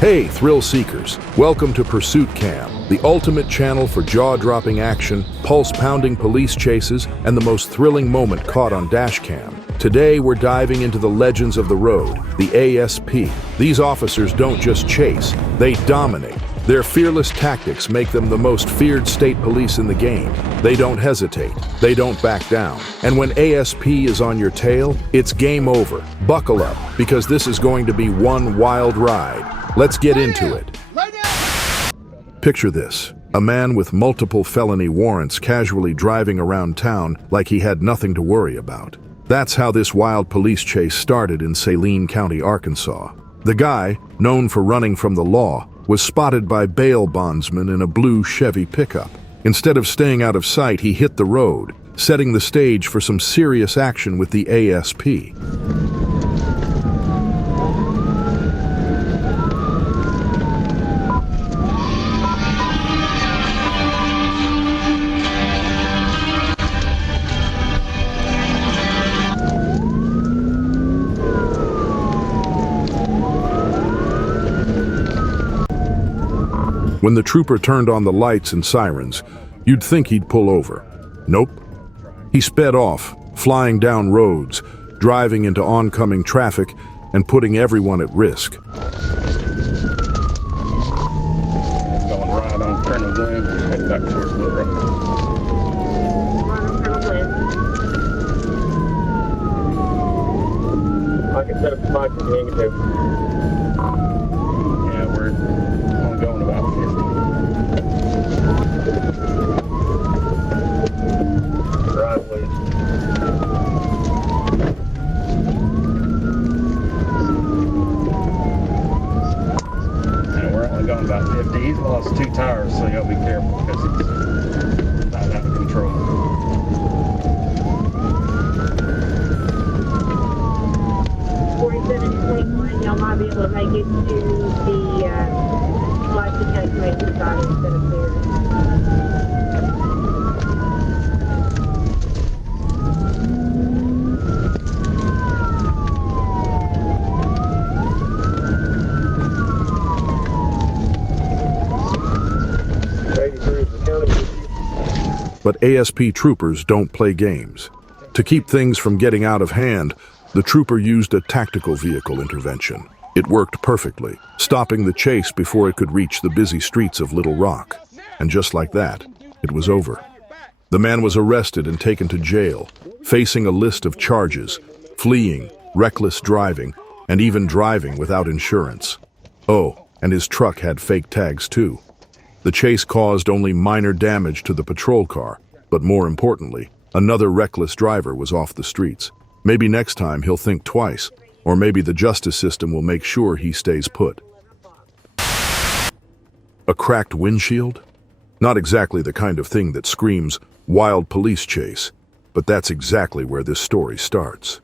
Hey, thrill seekers, welcome to Pursuit Cam, the ultimate channel for jaw-dropping action, pulse-pounding police chases, and the most thrilling moment caught on Dashcam. Today, we're diving into the legends of the road, the ASP. These officers don't just chase, they dominate. Their fearless tactics make them the most feared state police in the game. They don't hesitate, they don't back down. And when ASP is on your tail, it's game over. Buckle up, because this is going to be one wild ride. Let's get into it. Picture this. A man with multiple felony warrants casually driving around town like he had nothing to worry about. That's how this wild police chase started in Saline County, Arkansas. The guy, known for running from the law, was spotted by bail bondsmen in a blue Chevy pickup. Instead of staying out of sight, he hit the road, setting the stage for some serious action with the ASP. When the trooper turned on the lights and sirens, you'd think he'd pull over. Nope. He sped off, flying down roads, driving into oncoming traffic, and putting everyone at risk. Going right on Colonel Glenn, heading back towards Little Rock. I can set up the mic if you need to. Yeah, we're only going about 50. Driveways. And we're only going about 50. He's lost 2 tires, so you gotta be careful because it's about out of control. 4721, y'all might be able to make it to the light detector side instead of there. But ASP troopers don't play games. To keep things from getting out of hand, the trooper used a tactical vehicle intervention. It worked perfectly, stopping the chase before it could reach the busy streets of Little Rock. And just like that, it was over. The man was arrested and taken to jail, facing a list of charges: fleeing, reckless driving, and even driving without insurance. Oh, and his truck had fake tags too. The chase caused only minor damage to the patrol car, but more importantly, another reckless driver was off the streets. Maybe next time he'll think twice, or maybe the justice system will make sure he stays put. A cracked windshield? Not exactly the kind of thing that screams wild police chase, but that's exactly where this story starts.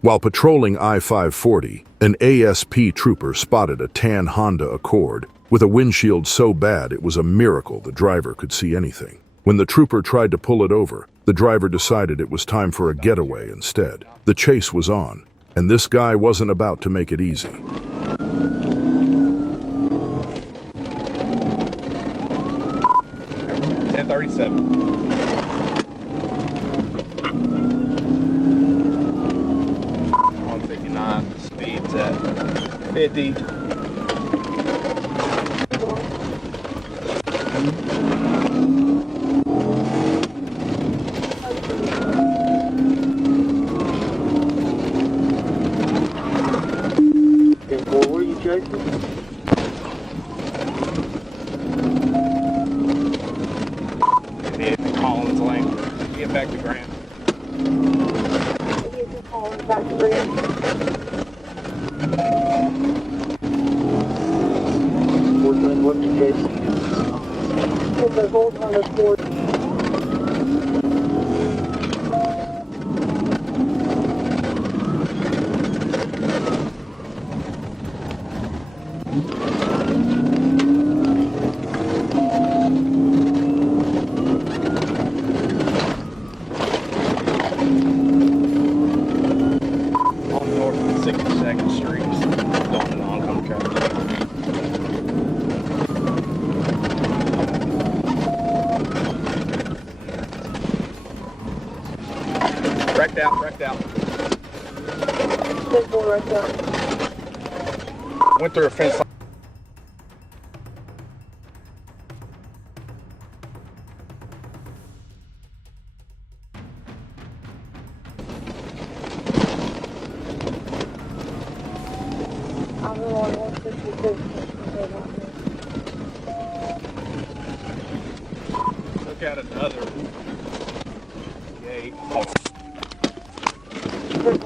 While patrolling I-540, an ASP trooper spotted a tan Honda Accord with a windshield so bad it was a miracle the driver could see anything. When the trooper tried to pull it over, the driver decided it was time for a getaway instead. The chase was on, and this guy wasn't about to make it easy. 1037. Speed's at 50. What were you chasing? Collins Lane. Get back to Grant. Collins back to Grant. What you chasing? There's a hold on the board. On north of 62nd Street, going to oncoming traffic. Wrecked out. 10-4 right there. Went through a fence line. I'm on 162. Look at another gate. Okay,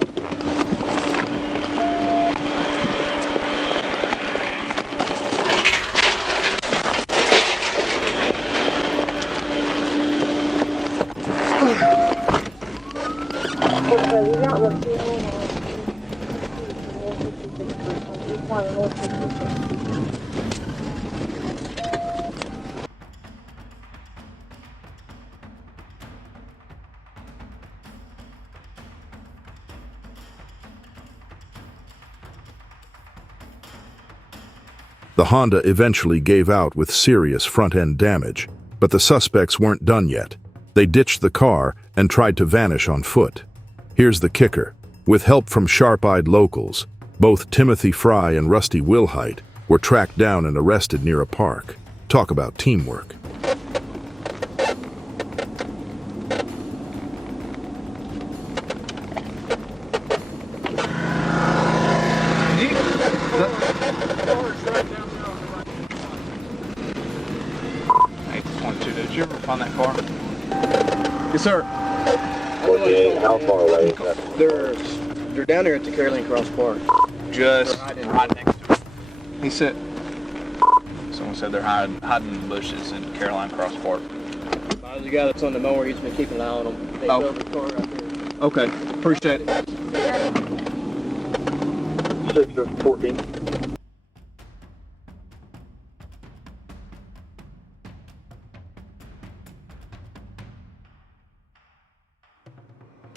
we got one here. Hold on. The Honda eventually gave out with serious front-end damage, but the suspects weren't done yet. They ditched the car and tried to vanish on foot. Here's the kicker. With help from sharp-eyed locals, both Timothy Fry and Rusty Wilhite were tracked down and arrested near a park. Talk about teamwork. Did you ever find that car? Yes, sir. How far away is that? They're down there at the Caroline Cross Park. Just right next to it. He said, someone said they're hiding in the bushes in Caroline Cross Park. The guy that's on the mower, he's been keeping an eye on them. They drove the car out there. Okay, appreciate it. 614.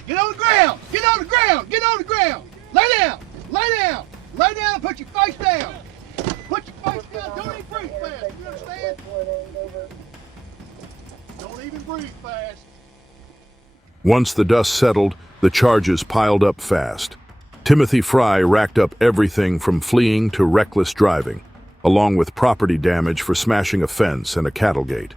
Get on the ground! Get on the ground! Get on the ground! Lay down! Lay down! Lay down and put your face down! Put your face down! Don't even breathe fast! You understand? Don't even breathe fast! Once the dust settled, the charges piled up fast. Timothy Fry racked up everything from fleeing to reckless driving, along with property damage for smashing a fence and a cattle gate.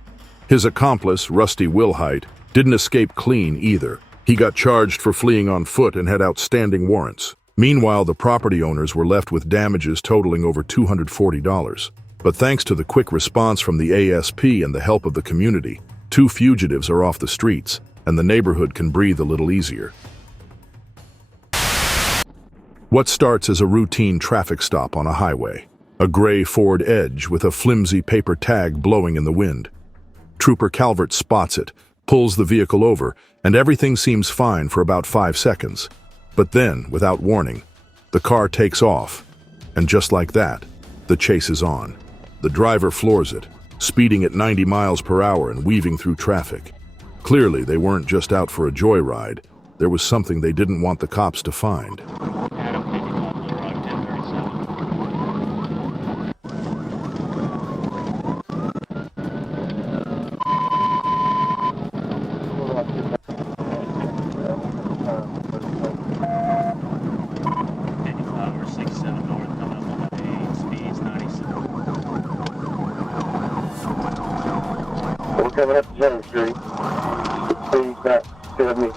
His accomplice, Rusty Wilhite, didn't escape clean either. He got charged for fleeing on foot and had outstanding warrants. Meanwhile, the property owners were left with damages totaling over $240. But thanks to the quick response from the ASP and the help of the community, 2 fugitives are off the streets, and the neighborhood can breathe a little easier. What starts as a routine traffic stop on a highway? A gray Ford Edge with a flimsy paper tag blowing in the wind. Trooper Calvert spots it, pulls the vehicle over, and everything seems fine for about 5 seconds. But then, without warning, the car takes off, and just like that, the chase is on. The driver floors it, speeding at 90 miles per hour and weaving through traffic. Clearly, they weren't just out for a joyride. There was something they didn't want the cops to find. Coming up to Jenner Street. Please back to me.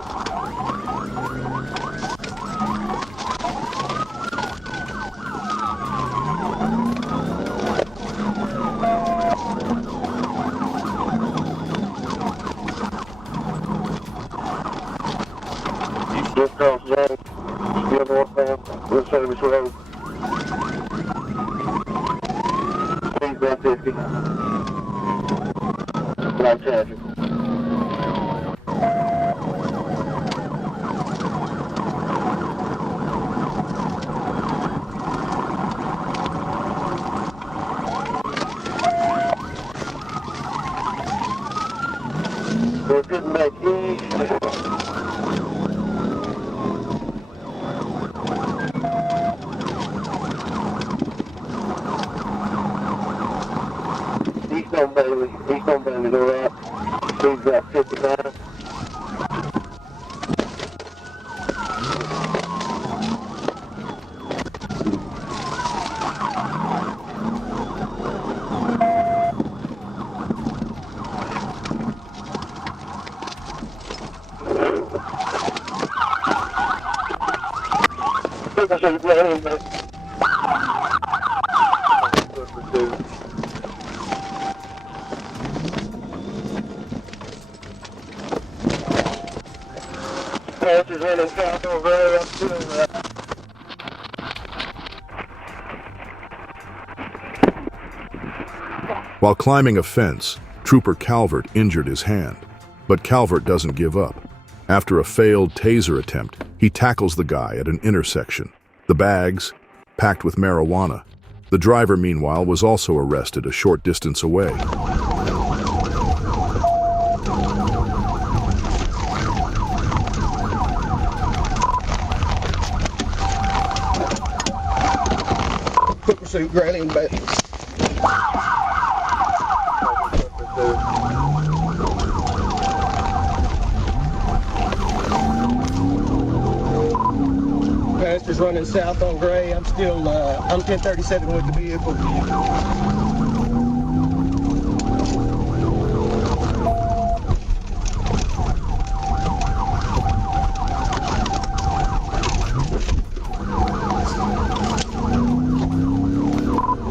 Just cross Jenner. Still northbound. Good service road. Please back 50. Light traffic. We're getting back east. East on Bailey, go out. Please got 59. pursuit running, but Passengers running south on Gray, I'm still While climbing a fence, Trooper Calvert injured his hand. But Calvert doesn't give up. After a failed taser attempt, he tackles the guy at an intersection. The bags, packed with marijuana. The driver, meanwhile, was also arrested a short distance away. Quick pursuit, Gray, and back. Passengers running south on Gray. I'm 1037 with the vehicle.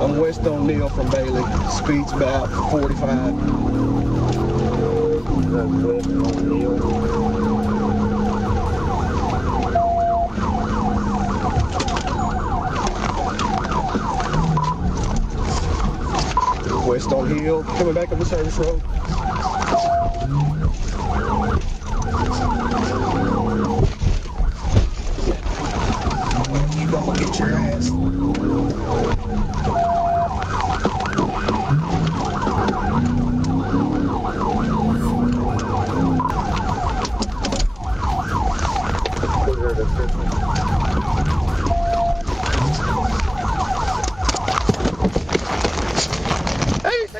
I'm west on Neal from Bailey. Speed's about 45. West on Hill, coming back up the service road. You gonna get your ass.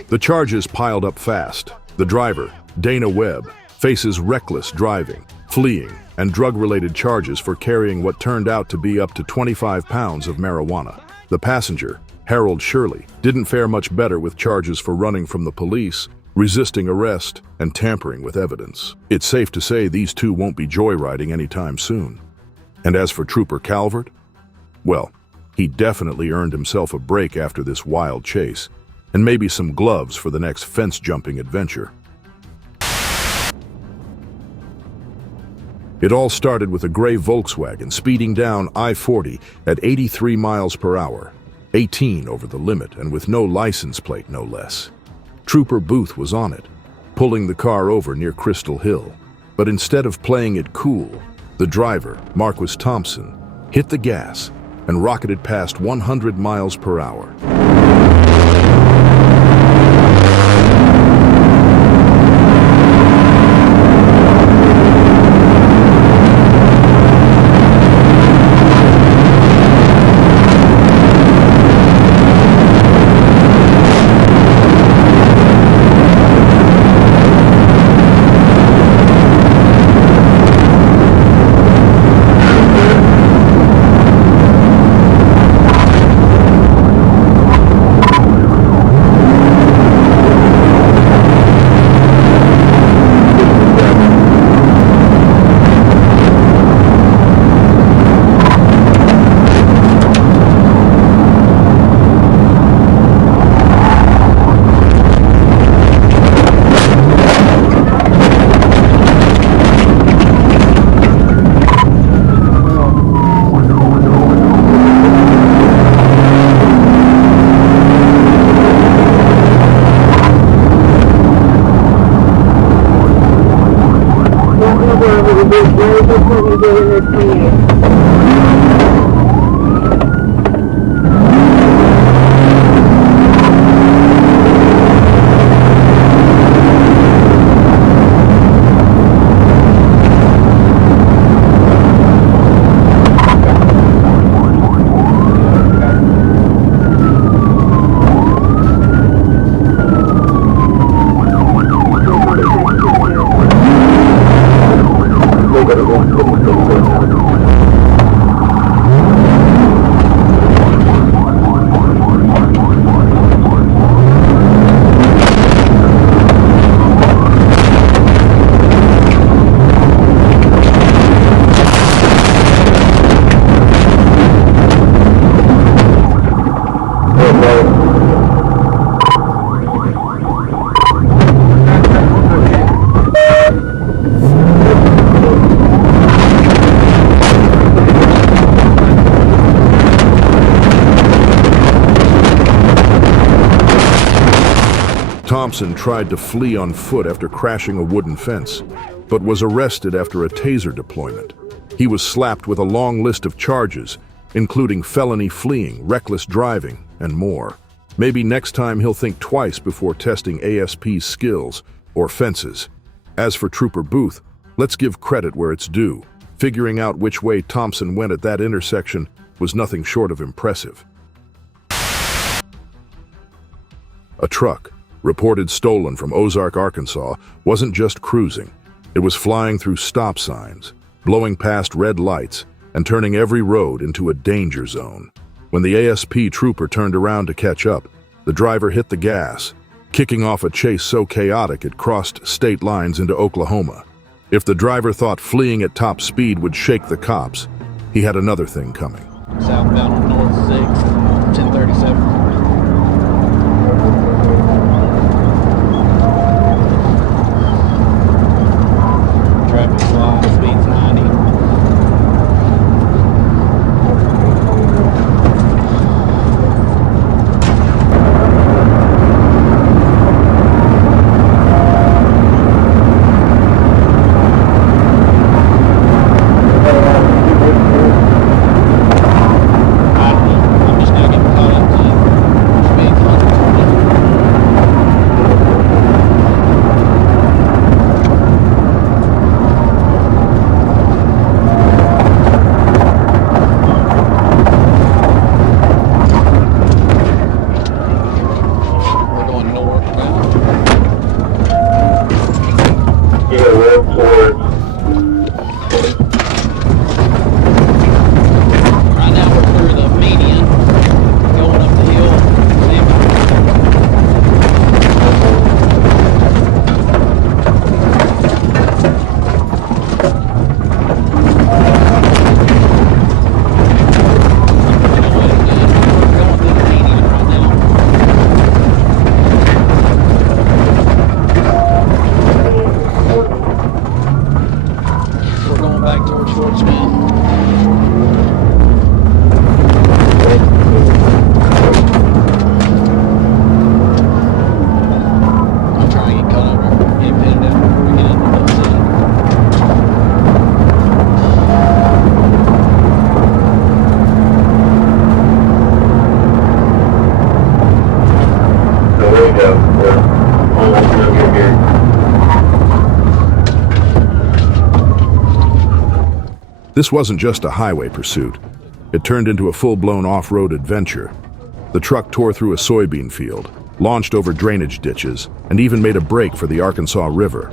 The charges piled up fast. The driver, Dana Webb, faces reckless driving, fleeing, and drug-related charges for carrying what turned out to be up to 25 pounds of marijuana. The passenger, Harold Shirley, didn't fare much better with charges for running from the police, resisting arrest, and tampering with evidence. It's safe to say these two won't be joyriding anytime soon. And as for Trooper Calvert, well, he definitely earned himself a break after this wild chase, and maybe some gloves for the next fence-jumping adventure. It all started with a gray Volkswagen speeding down I-40 at 83 miles per hour, 18 over the limit and with no license plate, no less. Trooper Booth was on it, pulling the car over near Crystal Hill. But instead of playing it cool, the driver, Marquis Thompson, hit the gas and rocketed past 100 miles per hour. Thompson tried to flee on foot after crashing a wooden fence, but was arrested after a taser deployment. He was slapped with a long list of charges, including felony fleeing, reckless driving, and more. Maybe next time he'll think twice before testing ASP's skills or fences. As for Trooper Booth, let's give credit where it's due. Figuring out which way Thompson went at that intersection was nothing short of impressive. A truck, reported stolen from Ozark, Arkansas, wasn't just cruising. It was flying through stop signs, blowing past red lights, and turning every road into a danger zone. When the ASP trooper turned around to catch up, the driver hit the gas, kicking off a chase so chaotic it crossed state lines into Oklahoma. If the driver thought fleeing at top speed would shake the cops, he had another thing coming. Southbound on North 6, 1037. Traffic line, speed's 90. I'm just gonna get caught up to speed 120. We're going northbound. Yeah, we're towards. Right now we're through the median, going up the hill. Going through the median right now. We're going back towards Schwartzman. I'm trying to get cut over, get pitted out before we get into the city. So there you go. We're almost gonna get here. This wasn't just a highway pursuit. It turned into a full-blown off-road adventure. The truck tore through a soybean field, launched over drainage ditches, and even made a break for the Arkansas River.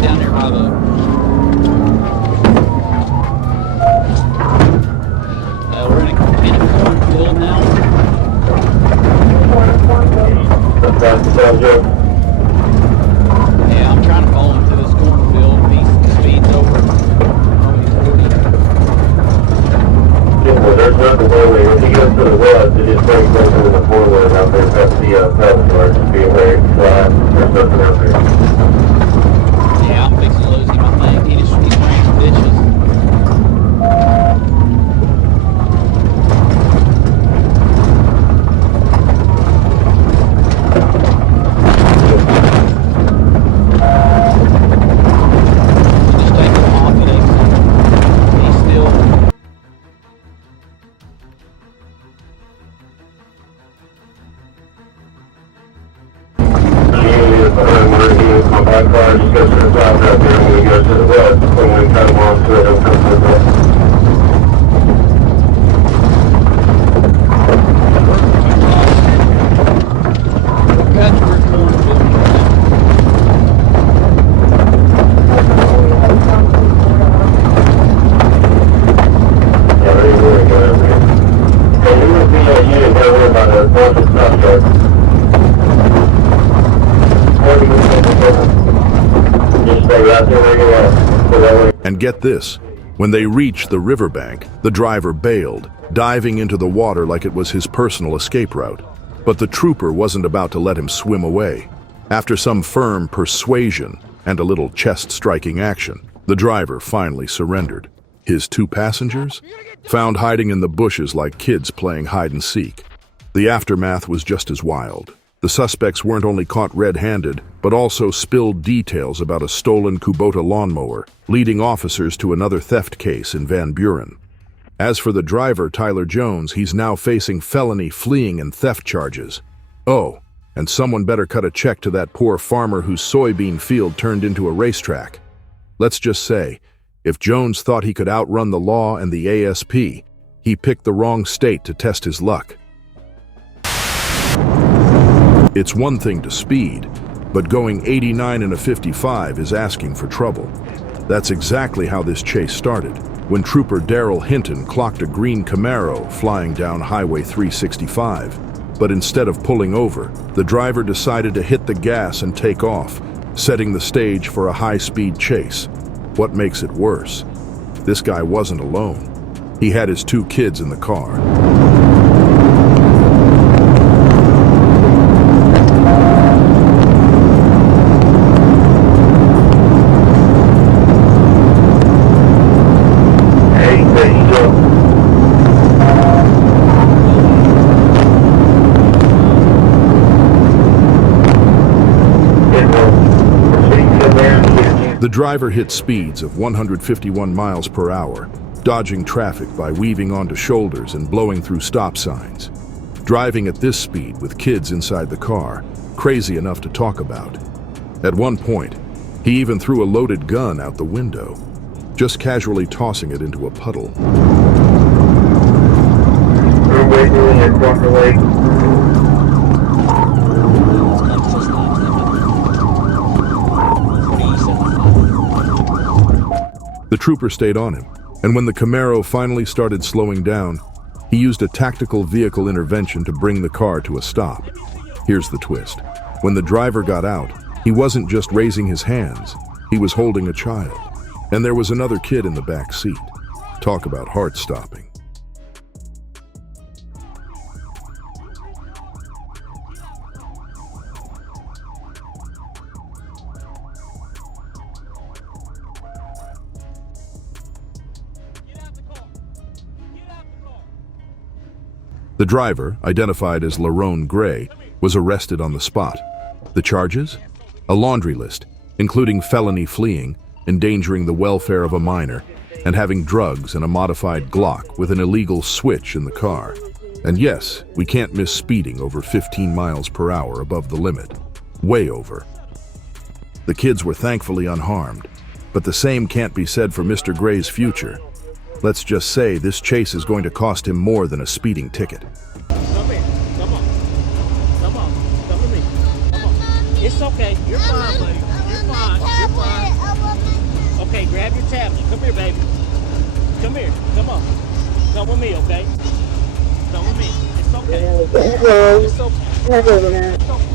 Down there by the we're in a cornfield now. That's the sound, Joe. Yeah, I'm trying to follow him through this cornfield. He speeds over. Oh, he's 40. Yeah, well, there's nothing wrong with it. If he goes to the west, it just brings something in the four-wheeler out there. That's the pedal car. Just be aware it's flat. There's nothing out there. Yeah, I'm fixing to lose him, I think. He's ran some ditches. Just take him off at exit. He's still. Usually it's behind where he is. My back car just goes to the south out there, and when he goes to the west, when we cut him off to it, he'll come to the west. Cut through cornfield. Yeah, there you go, go over here. Hey, you would be a unit down here by the market stop yard. Just stay right there where you are. So that way. And get this, when they reached the riverbank, the driver bailed, diving into the water like it was his personal escape route. But the trooper wasn't about to let him swim away. After some firm persuasion and a little chest-striking action, The driver finally surrendered. His 2 passengers? Found hiding in the bushes like kids playing hide and seek. The aftermath was just as wild. The suspects weren't only caught red-handed, but also spilled details about a stolen Kubota lawnmower, leading officers to another theft case in Van Buren. As for the driver, Tyler Jones, he's now facing felony, fleeing, and theft charges. Oh, and someone better cut a check to that poor farmer whose soybean field turned into a racetrack. Let's just say, if Jones thought he could outrun the law and the ASP, he picked the wrong state to test his luck. It's one thing to speed, but going 89 in a 55 is asking for trouble. That's exactly how this chase started, when Trooper Daryl Hinton clocked a green Camaro flying down Highway 365. But instead of pulling over, the driver decided to hit the gas and take off, setting the stage for a high-speed chase. What makes it worse? This guy wasn't alone. He had his 2 kids in the car. The driver hit speeds of 151 miles per hour, dodging traffic by weaving onto shoulders and blowing through stop signs. Driving at this speed with kids inside the car, crazy enough to talk about. At one point, he even threw a loaded gun out the window, just casually tossing it into a puddle. The trooper stayed on him, and when the Camaro finally started slowing down, he used a tactical vehicle intervention to bring the car to a stop. Here's the twist. When the driver got out, he wasn't just raising his hands, he was holding a child. And there was another kid in the back seat. Talk about heart-stopping. The driver, identified as Lerone Gray, was arrested on the spot. The charges? A laundry list, including felony fleeing, endangering the welfare of a minor, and having drugs and a modified Glock with an illegal switch in the car. And yes, we can't miss speeding over 15 miles per hour above the limit. Way over. The kids were thankfully unharmed, but the same can't be said for Mr. Gray's future. Let's just say this chase is going to cost him more than a speeding ticket. Come here. Come on. Come on. Come with me. Come on. It's okay. You're fine, buddy. You're fine. You're fine. Okay, grab your tablet. Come here, baby. Come here. Come on. Come with me, okay? Come with me. It's okay. It's okay. It's okay.